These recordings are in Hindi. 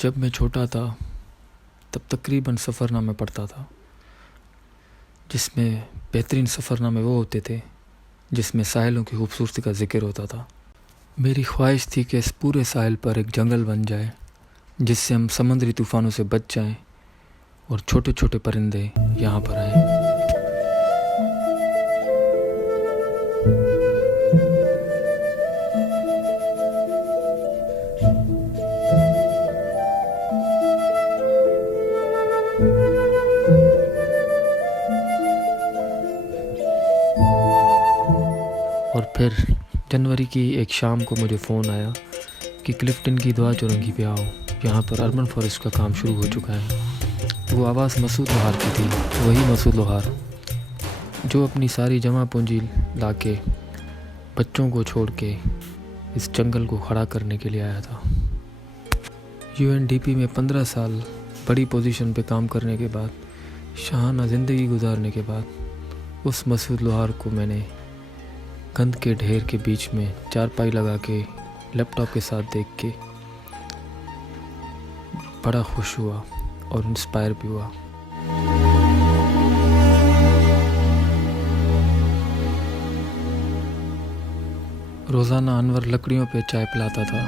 जब मैं छोटा था तब तकरीबन सफ़रनामे पढ़ता था, जिसमें बेहतरीन सफ़रनामे वो होते थे जिसमें साहिलों की खूबसूरती का जिक्र होता था। मेरी ख्वाहिश थी कि इस पूरे साहिल पर एक जंगल बन जाए जिससे हम समुद्री तूफ़ानों से बच जाएं और छोटे छोटे परिंदे यहाँ पर आएं। और फिर जनवरी की एक शाम को मुझे फ़ोन आया कि क्लिफ्टन की दुआ चौरंगी पे आओ, यहाँ पर अर्बन फॉरेस्ट का काम शुरू हो चुका है। वो आवाज़ मसूद लोहार की थी, वही मसूद लोहार जो अपनी सारी जमा पूंजी लाके बच्चों को छोड़ के इस जंगल को खड़ा करने के लिए आया था। UNDP में 15 साल बड़ी पोजीशन पे काम करने के बाद, शाहाना ज़िंदगी गुजारने के बाद, उस मसूद लोहार को मैंने गंद के ढेर के बीच में चारपाई लगा के लैपटॉप के साथ देख के बड़ा खुश हुआ और इंस्पायर भी हुआ। रोज़ाना अनवर लकड़ियों पे चाय पिलाता था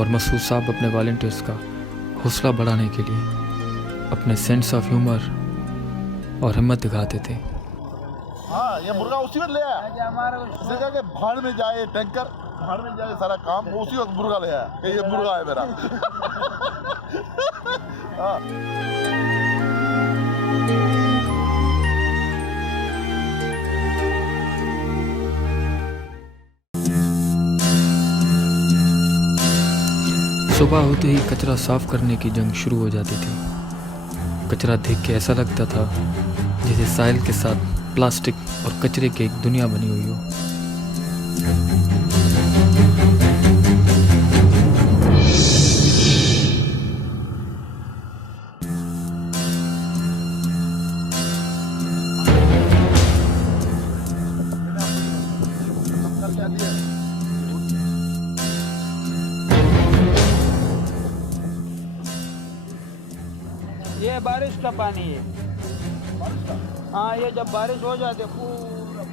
और मसूद साहब अपने वॉलंटियर्स का हौसला बढ़ाने के लिए अपने सेंस ऑफ ह्यूमर और हिम्मत दिखाते थे। हाँ, ये मुर्गा उसी वक्त ले आया। जगह के भाड़ में जाए टैंकर, भाड़ में जाए सारा काम, वो उसी वक्त मुर्गा ले आया कि ये मुर्गा है मेरा। हाँ। सुबह होते ही कचरा साफ करने की जंग शुरू हो जाती थी। कचरा देख के ऐसा लगता था जैसे साहिल के साथ प्लास्टिक और कचरे की एक दुनिया बनी हुई हो। ये बारिश का पानी है। हाँ, ये जब बारिश हो जाती है पूरा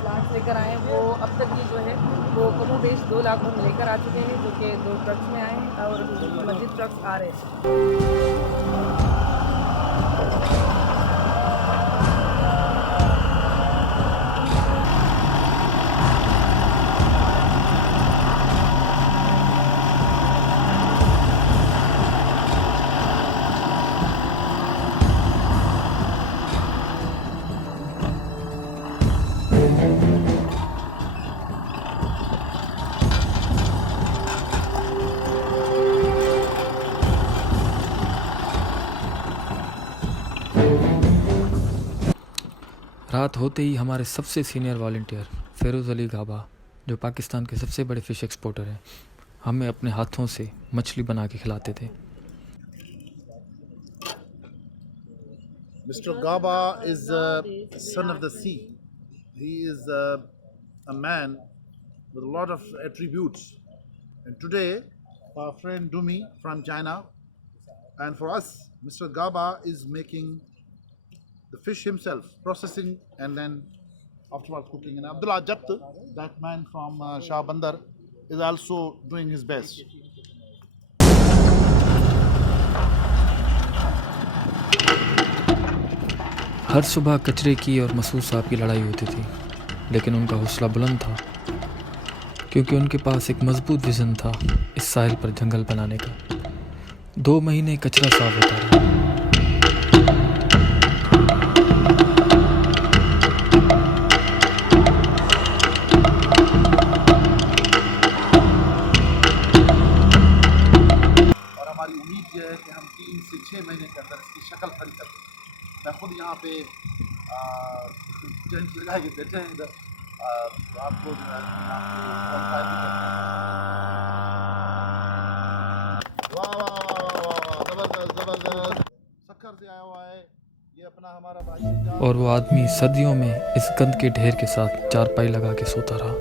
प्लांट्स लेकर आए हैं। वो अब तक ये जो है वो कमोबेश 2 लाख हम लेकर आ चुके हैं, जो कि 2 ट्रक्स में आए हैं और मजीद ट्रक्स आ रहे हैं। रात होते ही हमारे सबसे सीनियर वॉलंटियर फेरोज़ अली गाबा, जो पाकिस्तान के सबसे बड़े फ़िश एक्सपोर्टर हैं, हमें अपने हाथों से मछली बना के खिलाते थे। Mr. Gaba is a son of the sea. He is a man with a lot of attributes. And today, our friend Dumi from China, and for us, Mr. Gaba is making the fish himself, processing and then afterwards cooking. And Abdullah Jatt, that man from Shah Bandar, is also doing his best. हर सुबह कचरे की और मसूद साहब की लड़ाई होती थी, लेकिन उनका हौसला बुलंद था क्योंकि उनके पास एक मजबूत विज़न था इस साहिल पर जंगल बनाने का। 2 महीने कचरा साफ होता रहा। और हमारी उम्मीद यह है कि हम 3 से 6 महीने के अंदर इसकी शक्ल खड़ी कर दें। मैं खुद यहाँ पे टेंट लगा के बैठे हैं इधर, तो आपको जो है वाह वाह वाह वाह, जबरदस्त जबरदस्त। सक्खर से आया हुआ है ये अपना हमारा भाई। और वो आदमी सदियों में इस गंद के ढेर के साथ चारपाई लगा के सोता रहा।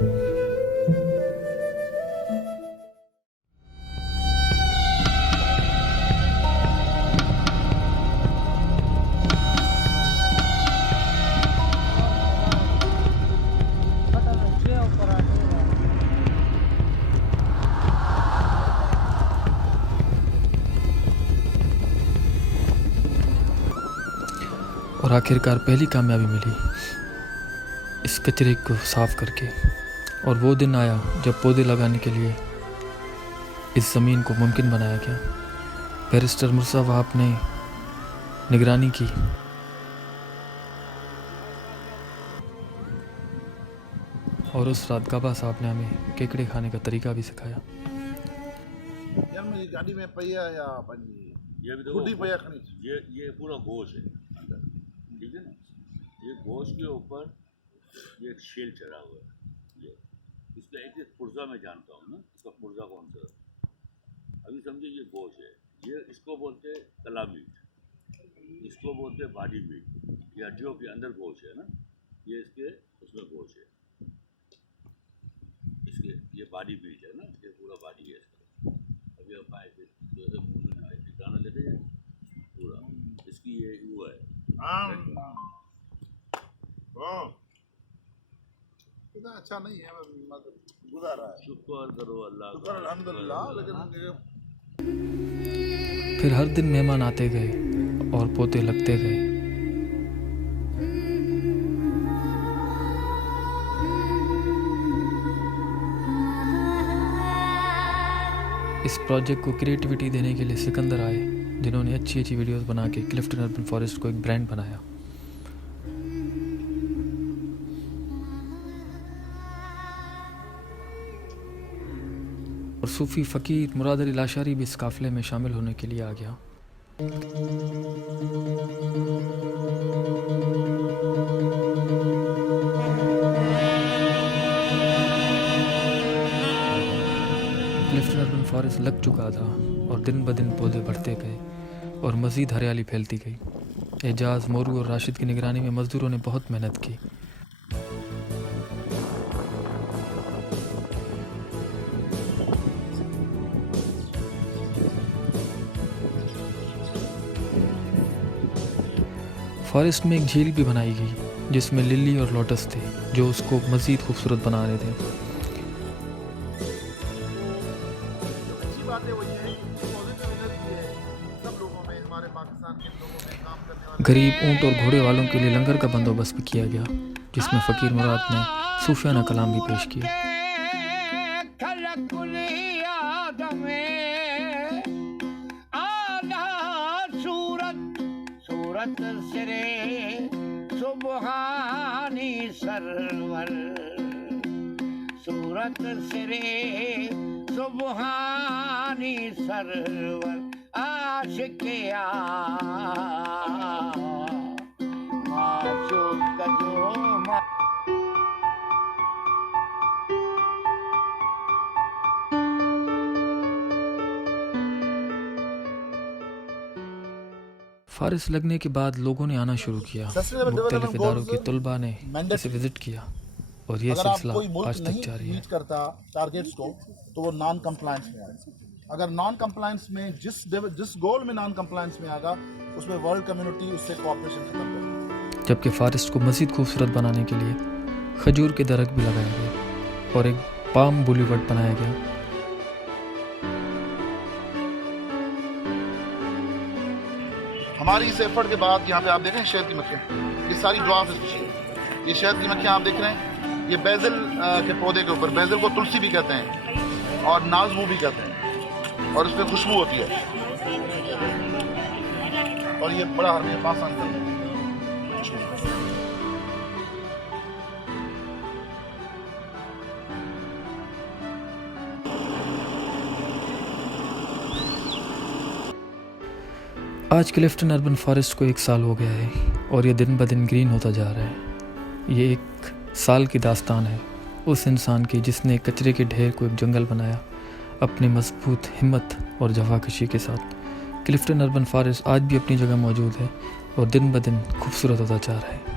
और आखिरकार पहली कामयाबी मिली इस कचरे को साफ करके। और वो दिन आया जब पौधे लगाने के लिए इस ज़मीन को मुमकिन बनाया गया। बैरिस्टर मुर्सा वहाब ने निगरानी की। और उस रात गाबा साहब ने हमें केकड़े खाने का तरीका भी सिखाया। यार मेरी गाड़ी में पहिया या पंजी ये भी देखो, खुद ही पहिया खड़ी। ये पूरा गोश्त है अंदर, ठीक है ना। ये गोश्त के ऊपर ये एक शेल चढ़ा हुआ है। ये इसका एक पुर्जा मैं जानता हूँ ना, इसका पुर्जा कौन सा। अभी समझे ये गोश्त है, ये इसको बोलते हैं तला मीट, इसको बोलते हैं बाडी मीट। ये हड्डियों के अंदर गोश्त है ना, ये इसके उसमें गोश्त है, इसके ये बाडी मीट है ना, ये पूरा बाडी है इसका। अभी आप आए थे जैसे मुँह में आए थे गाना लेते हैं पूरा, इसकी ये वो है। इतना अच्छा नहीं है, मतलब गुजारा है। शुक्र करो अल्लाह का, शुक्र अल्हम्दुलिल्लाह। लेकिन फिर हर दिन मेहमान आते गए और पौधे लगते गए। इस प्रोजेक्ट को क्रिएटिविटी देने के लिए सिकंदर आए, जिन्होंने अच्छी अच्छी वीडियोस बना के क्लिफ्टन अर्बन फॉरेस्ट को एक ब्रांड बनाया। और सूफी फ़कीर मुराद अली लाशारी भी इस काफ़िले में शामिल होने के लिए आ गया। क्लिफ्टन अर्बन फॉरेस्ट लग चुका था और दिन ब दिन पौधे बढ़ते गए और मज़ीद हरियाली फैलती गई। एजाज, मोरू और राशिद की निगरानी में मज़दूरों ने बहुत मेहनत की। फॉरेस्ट में एक झील भी बनाई गई जिसमें लिली और लोटस थे, जो उसको मज़ीद खूबसूरत बना रहे थे। अच्छी बात है वो ये है कि पॉजिटिव एनर्जी है सब लोगों में, हमारे पाकिस्तान के लोगों में, काम करने वाले। गरीब ऊंट और घोड़े वालों के लिए लंगर का बंदोबस्त भी किया गया, जिसमें फ़कीर मुराद ने सूफियाना कलाम भी पेश किया। सुबहानी सरवर, सूरत सिरे सुबहानी सरवर, आशिकिया माशूक जो फारिस लगने के बाद लोगों ने आना शुरू किया। मुख्तलिफ इदारों के तलबा ने इसे विज़िट किया और ये सिलसिला आज तक जारी है। मीट करता टारगेट्स को तो वो नॉन कंप्लायंस में आएगा। अगर नॉन कंप्लायंस में जिस गोल में नॉन कंप्लायंस में आएगा, उसमें वर्ल्ड कम्युनिटी उससे कोऑपरेशन खत्म करेगी। जबकि फारिस्ट को मज़ीद खूबसूरत बनाने के लिए खजूर के दरख्त भी लगाए गए और एक पाम बॉलीवुड बनाया गया। हमारी इस एफर्ट के बाद यहाँ पे आप देख रहे हैं शहद की मक्खियाँ, ये सारी ड्वार्फ स्पीशीज। ये शहद की मक्खियाँ आप देख रहे हैं, ये बेजल के पौधे के ऊपर, बेजल को तुलसी भी कहते हैं और नाजमू भी कहते हैं, और इसमें खुशबू होती है। और ये बड़ा हरमे पास अंदर है। आज क्लिफ्टन अर्बन फॉरेस्ट को 1 साल हो गया है और ये दिन ब दिन ग्रीन होता जा रहा है। ये 1 साल की दास्तान है उस इंसान की जिसने कचरे के ढेर को एक जंगल बनाया अपनी मजबूत हिम्मत और जवाकशी के साथ। क्लिफ्टन अर्बन फॉरेस्ट आज भी अपनी जगह मौजूद है और दिन ब दिन खूबसूरत होता जा रहा है।